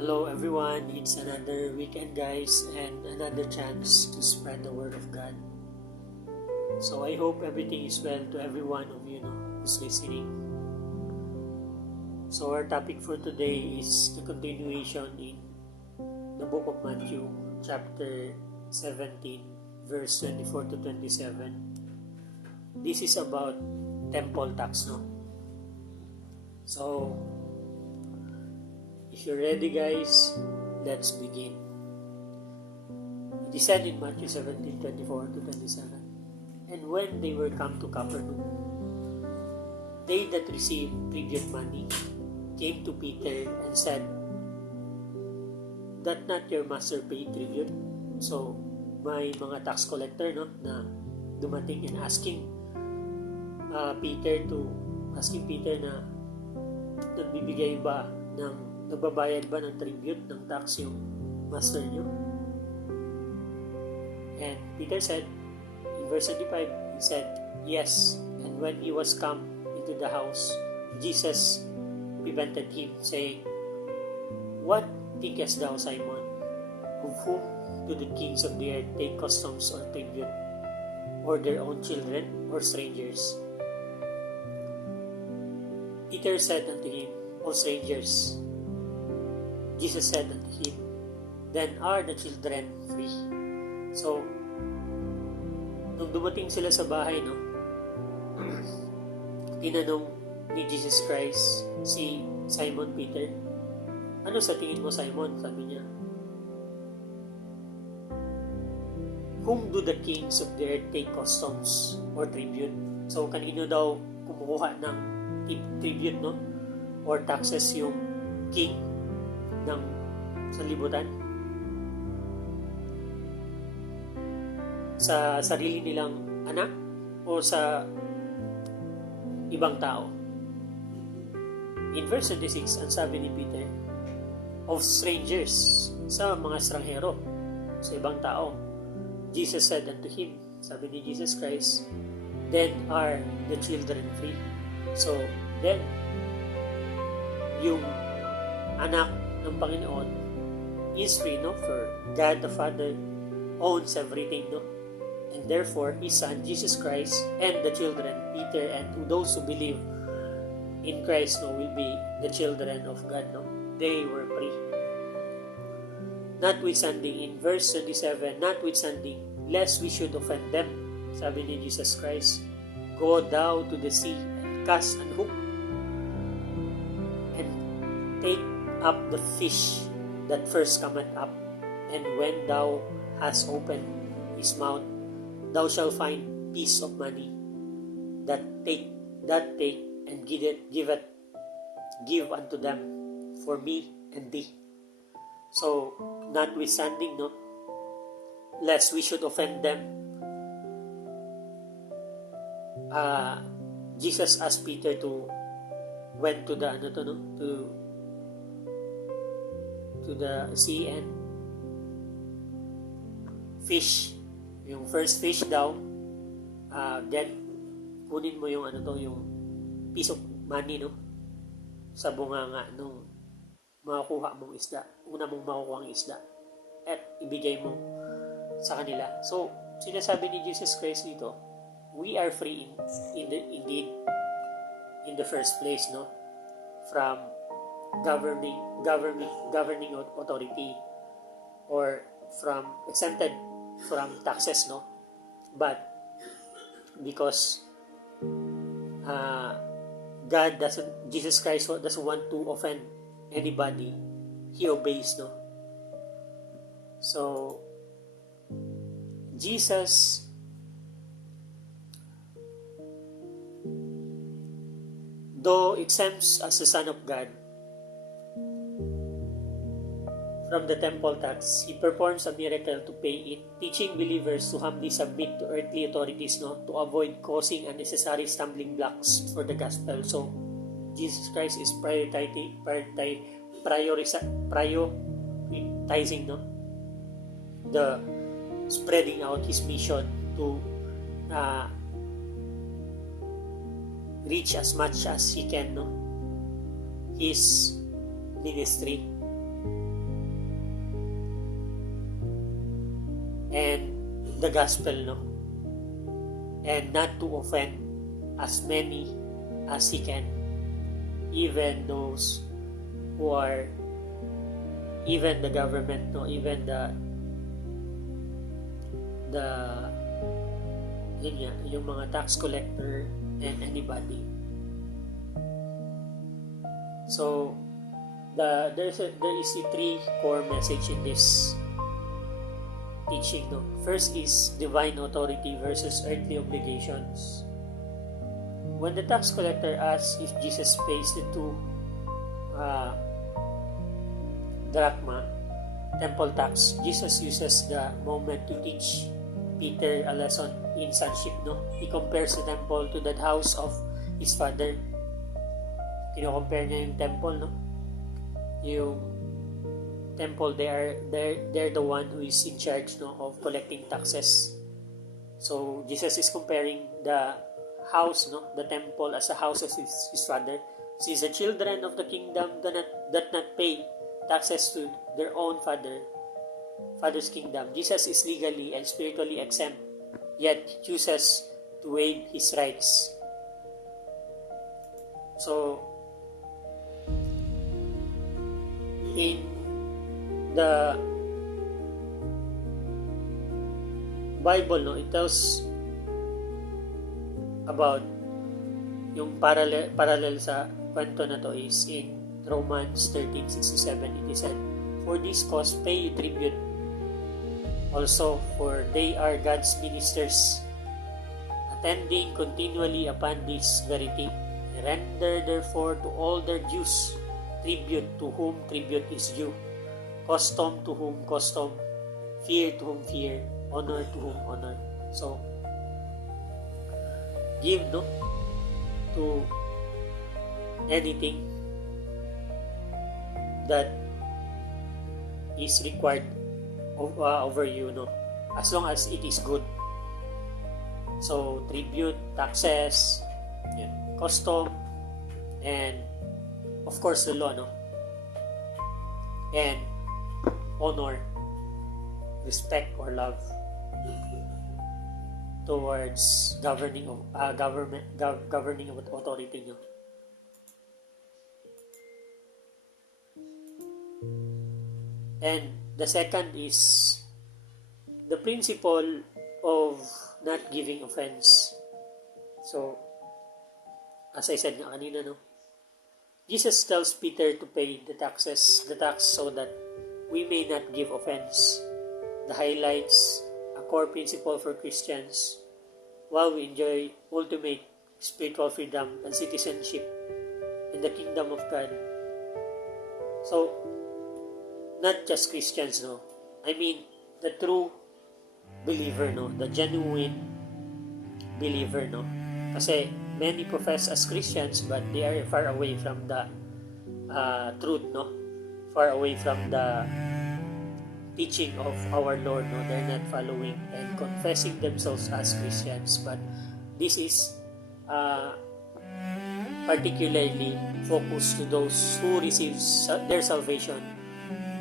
Hello everyone, it's another weekend guys and another chance to spread the word of God. So I hope everything is well to every one of you who's listening. So our topic for today is the continuation in the book of Matthew chapter 17 verse 24 to 27. This is about temple tax, So if you're ready guys, let's begin. It is said in Matthew 17:24 to 27. And when they were come to Capernaum, they that received tribute money came to Peter and said, "That not your master pay tribute?" So may mga tax collector na dumating and asking Peter na nagbabayad ba ng tribute ng tax yung master nyo? And Peter said, in verse 25, he said, "Yes." And when he was come into the house, Jesus prevented him, saying, "What thinkest thou, Simon? Of whom do the kings of the earth take customs or tribute, or their own children, or strangers?" Peter said unto him, "O strangers." Jesus said unto him, "Then are the children free." So, nung dumating sila sa bahay, tinanong ni Jesus Christ si Simon Peter, "Ano sa tingin mo, Simon?" Sabi niya, "Whom do the kings of the earth take customs or tribute?" So, kanino daw kumukuha ng tribute, or taxes yung king ng sanlibutan? Sa sarili nilang anak o sa ibang tao? In verse 26, ang sabi ni Peter, "Of strangers," sa mga estranghero, sa ibang tao. Jesus said unto him, sabi ni Jesus Christ, "Then are the children free." So, then, yung anak ng Panginoon is free, for God the Father owns everything, and therefore His Son Jesus Christ and the children Peter and those who believe in Christ will be the children of God. They were free. Notwithstanding, in verse 27, notwithstanding, lest we should offend them, sabi ni Jesus Christ, "Go thou to the sea and cast an hook and take up the fish that first cometh up, and when thou hast opened his mouth, thou shalt find piece of money. That take and give unto them for me and thee." So, notwithstanding, lest we should offend them, Jesus asked Peter to went to the to the sea and fish. Yung first fish daw, then kunin mo yung yung piece of money, sa bunganga nung makukuha mong isda, una mong makukuha ang isda, at ibigay mo sa kanila. So, sinasabi ni Jesus Christ dito, we are free indeed in the first place, from governing authority, or from exempted from taxes, but because Jesus Christ doesn't want to offend anybody, He obeys, So Jesus though exempts as the Son of God from the temple tax, He performs a miracle to pay it, teaching believers to humbly submit to earthly authorities, to avoid causing unnecessary stumbling blocks for the gospel. So, Jesus Christ is prioritizing, the spreading out His mission to reach as much as He can, His ministry. and the gospel, no? And not to offend as many as he can, even those who are, even the government, no? Even the yun nga, yung mga tax collector and anybody. So there is a three core message in this teaching, no? First is divine authority versus earthly obligations. When the tax collector asks if Jesus pays the 2 drachma temple tax, Jesus uses the moment to teach Peter a lesson in sonship, no? He compares the temple to the house of his father. Kino-compare niya yung temple, no? Yung temple, they're the one who is in charge, no, of collecting taxes. So Jesus is comparing the house, no, the temple, as a house of his father. Since the children of the kingdom do not pay taxes to their own father's kingdom, Jesus is legally and spiritually exempt, yet chooses to waive his rights. So in the Bible, no, it tells about yung parallel sa kwento na to is in Romans 13:67. It is said, "For this cause pay you tribute also, for they are God's ministers, attending continually upon this verity. Render therefore to all their dues, tribute to whom tribute is due, custom to whom custom, fear to whom fear, honor to whom honor." So, give, no, to anything that is required over you, no, as long as it is good. So, tribute, taxes, custom, and of course the law, no, and honor, respect or love towards governing authority nyo. And the second is the principle of not giving offense. So, as I said nga kanina, no, Jesus tells Peter to pay the tax so that we may not give offense. The highlights a core principle for Christians while we enjoy ultimate spiritual freedom and citizenship in the kingdom of God. So, not just Christians, no, I mean the true believer, no, the genuine believer, no, kasi many profess as Christians but they are far away from the truth, no, far away from the teaching of our Lord, no, they're not following and confessing themselves as Christians. But this is particularly focused to those who receive their salvation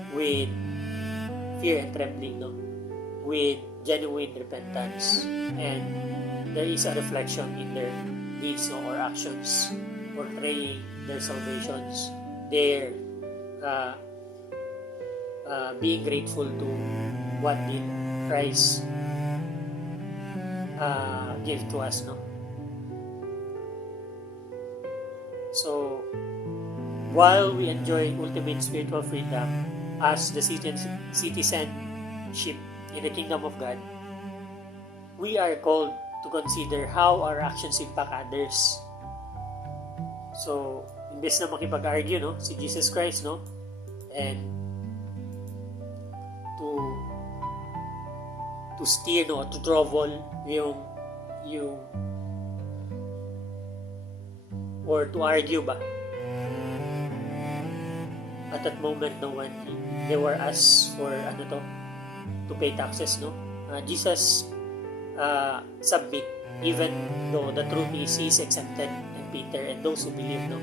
with fear and trembling, no, with genuine repentance, and there is a reflection in their deeds, no, or actions portraying their salvations, their being grateful to what did Christ give to us, no. So while we enjoy ultimate spiritual freedom as the citizenship in the kingdom of God, we are called to consider how our actions impact others. So, imbes na makipag-argue, no, si Jesus Christ, no, and to steer, no, to trouble yung or to argue ba at that moment, no, when they were asked for to pay taxes, no, Jesus submit, even though the truth is he is exempted, and Peter and those who believe, no,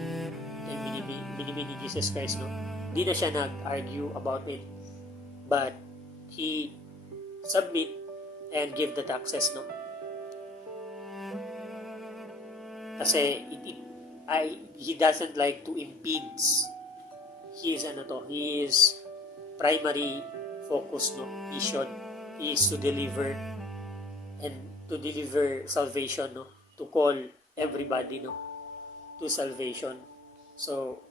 and binibini Jesus Christ, no, di na siya nag-argue about it, but he submit and give the taxes, no? Kasi he doesn't like to impede his primary focus, no? Mission is to deliver salvation, no? To call everybody, no? To salvation. So,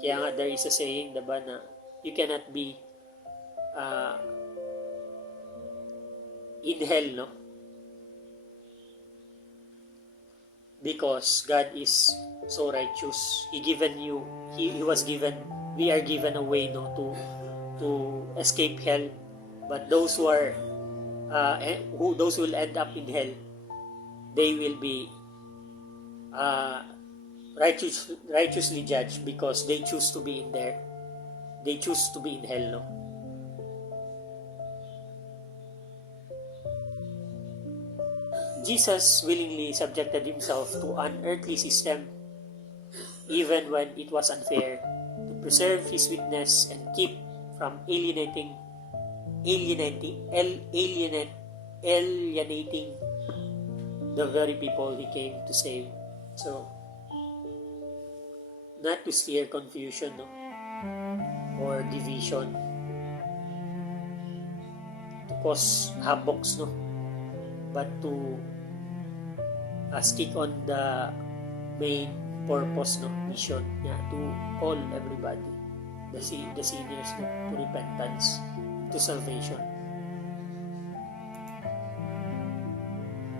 kaya nga there is a saying, diba, na you cannot be in hell, no? Because God is so righteous. We are given a way, no, to escape hell. But those who will end up in hell, they will be righteously judged because they choose to be in there. They choose to be in hell, no? Jesus willingly subjected himself to an earthly system, even when it was unfair, to preserve his witness and keep from alienating the very people he came to save. So, not to steer confusion, no? Or division, to cause havocs, no? But to stick on the main purpose, no? Mission niya, to call everybody, the sinners, no? To repentance, to salvation.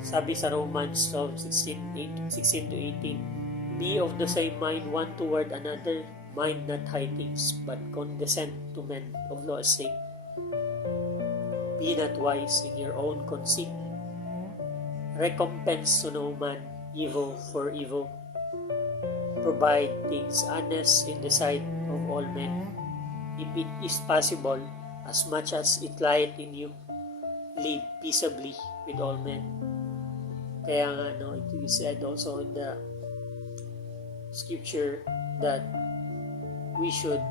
Sabi sa Romans 12:16-18, be of the same mind one toward another, mind not high things, but condescend to men of law's sake. Be not wise in your own conceit. Recompense to no man evil for evil. Provide things honest in the sight of all men. If it is possible, as much as it lieth in you, live peaceably with all men. Kaya nga, no, it is said also in the scripture that we should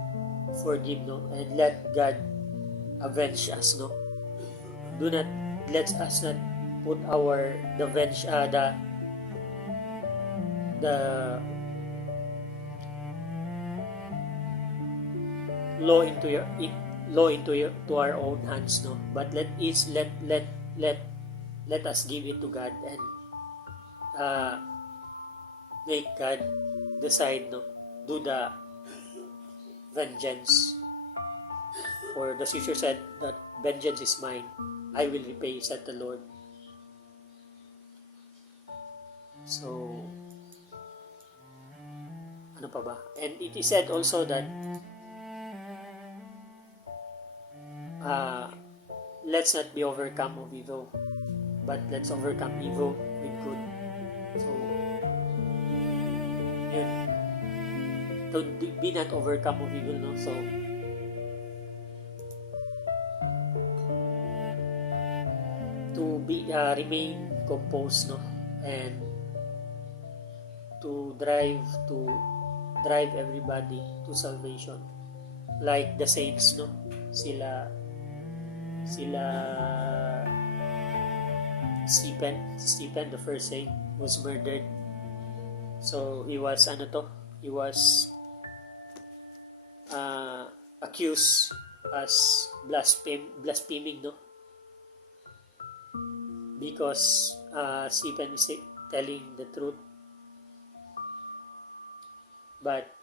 forgive, no, and let God avenge us, no. Let us not put the law to our own hands, no. But let us give it to God and make God decide, no, do the vengeance. For the scripture said that vengeance is mine, I will repay, said the Lord. So, ano pa ba? And it is said also that let's not be overcome of evil, but let's overcome evil with good. So, yun. To be not overcome of evil, no? So, to be remain composed, no? And to drive everybody to salvation, like the saints, no? Sila Stephen, the first saint, was murdered. So he was accused as blaspheming, no? Because Stephen is telling the truth, but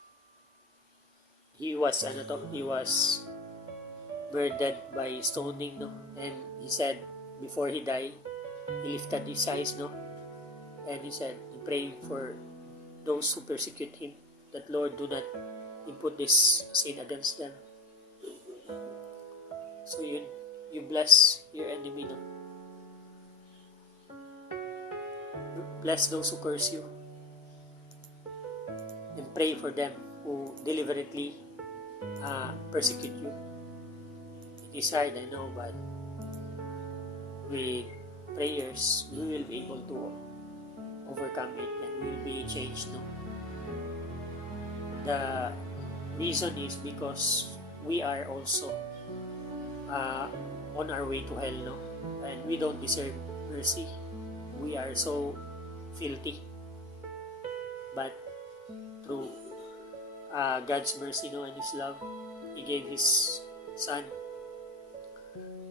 he was murdered by stoning, no? And he said before he died, he lifted his eyes, no? And he said, he prayed for those who persecute him, that Lord, do not impute this sin against them. So you bless your enemy, no? Bless those who curse you, and pray for them who deliberately persecute you. It is hard, I know, but with prayers, we will be able to overcome it and we will be changed, no? The reason is because we are also on our way to hell, no? And we don't deserve mercy. We are so filthy. But through God's mercy, no, and His love, He gave His Son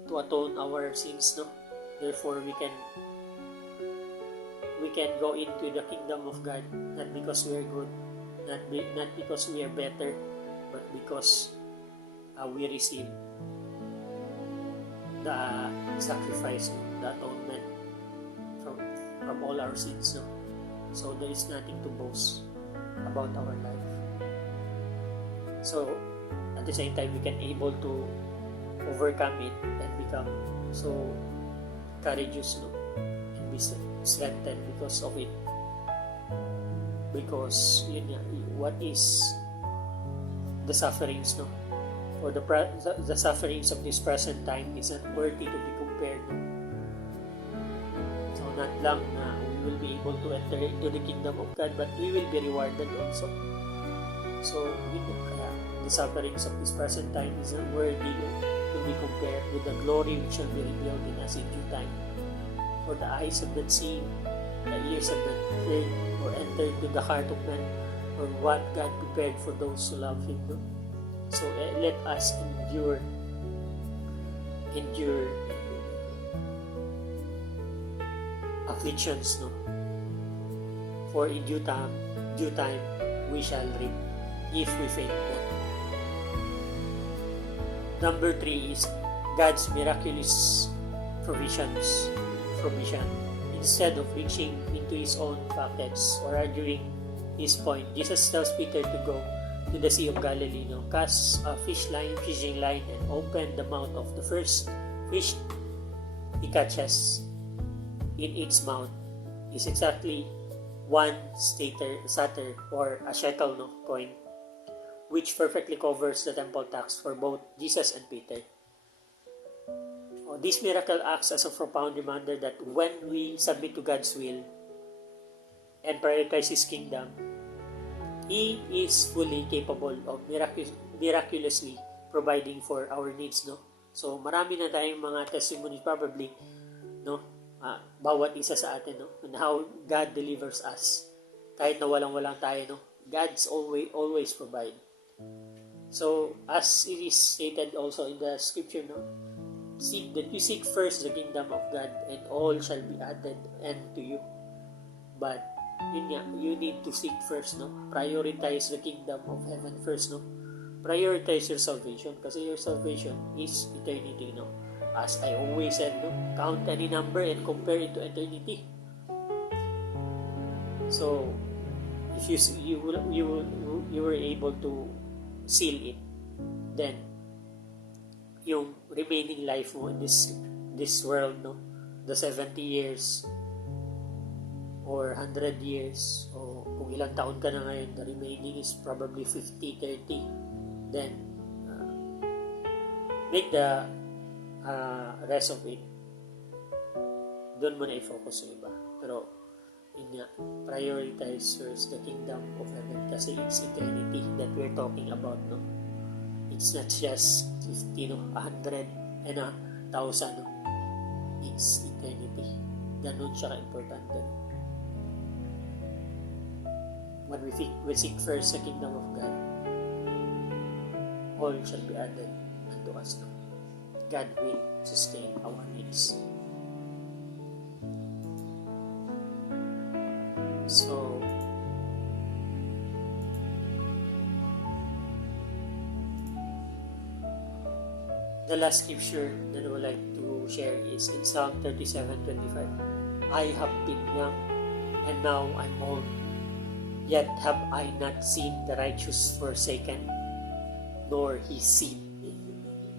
to atone our sins, no? Therefore, we can go into the kingdom of God, not because we are good, not because we are better, but because we receive the sacrifice, no? The atonement from all our sins, no? So there is nothing to boast about our life. So at the same time, we can able to overcome it and become so courageous, no? And be strengthened because of it. Because yun nga, what is the sufferings, no? For the sufferings of this present time is not worthy to be compared, no? So not lang na we will be able to enter into the kingdom of God, but we will be rewarded also. So yun nga, kaya the sufferings of this present time is not worthy to be compared with the glory which shall be revealed in us in due time. For the eyes have not seen, the ears have not heard, or entered to the heart of man, or what God prepared for those who love Him, no? So let us endure afflictions, no? For in due time we shall reap, if we faint not. Number 3 is God's miraculous provision. Instead of reaching into His own pockets or arguing His point, Jesus tells Peter to go to the Sea of Galilee, no? Cast a fishing line, and open the mouth of the first fish he catches. In its mouth is exactly one stater or a shekel, no, coin, which perfectly covers the temple tax for both Jesus and Peter. This miracle acts as a profound reminder that when we submit to God's will and prioritize His kingdom, He is fully capable of miraculously providing for our needs, no? So marami na tayong mga testimony probably, no? Bawat isa sa atin, no? And how God delivers us kahit na walang tayo, no? God's always provide. So as it is stated also in the scripture, no? You seek first the kingdom of God, and all shall be added unto you. But yun nga, you need to seek first, no? Prioritize the kingdom of heaven first, no? Prioritize your salvation, kasi your salvation is eternity, no? As I always said, no? Count any number and compare it to eternity. So if you were able to seal it, then yung remaining life mo in this world, no? The 70 years or 100 years, o kung ilang taon ka na ngayon, the remaining is probably 50, 30. Then make the rest of it, doon mo na i-focus sa iba. Pero yun nga, prioritize first the kingdom of heaven, kasi it's eternity that we're talking about, no? It's not just 50, no? 100 and 1,000, no? It's eternity. Ganun siya ka-importante. When we seek first the kingdom of God, all shall be added unto us, no? God will sustain our needs. So the last scripture that I would like to share is in Psalm 37:25. I have been young, and now I'm old, yet have I not seen the righteous forsaken, nor his seed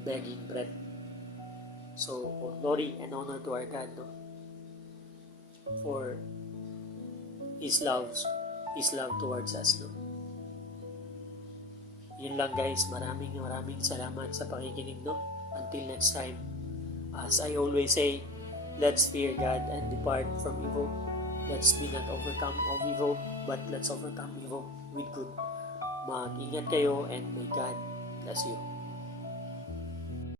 begging bread. So, glory and honor to our God, no? For His love towards us, no? Yun lang, guys. Maraming salamat sa pakikinig, no? Until next time, as I always say, let's fear God and depart from evil. Let's be not overcome of evil, but let's overcome evil with good. Mag-ingat kayo, and may God bless you.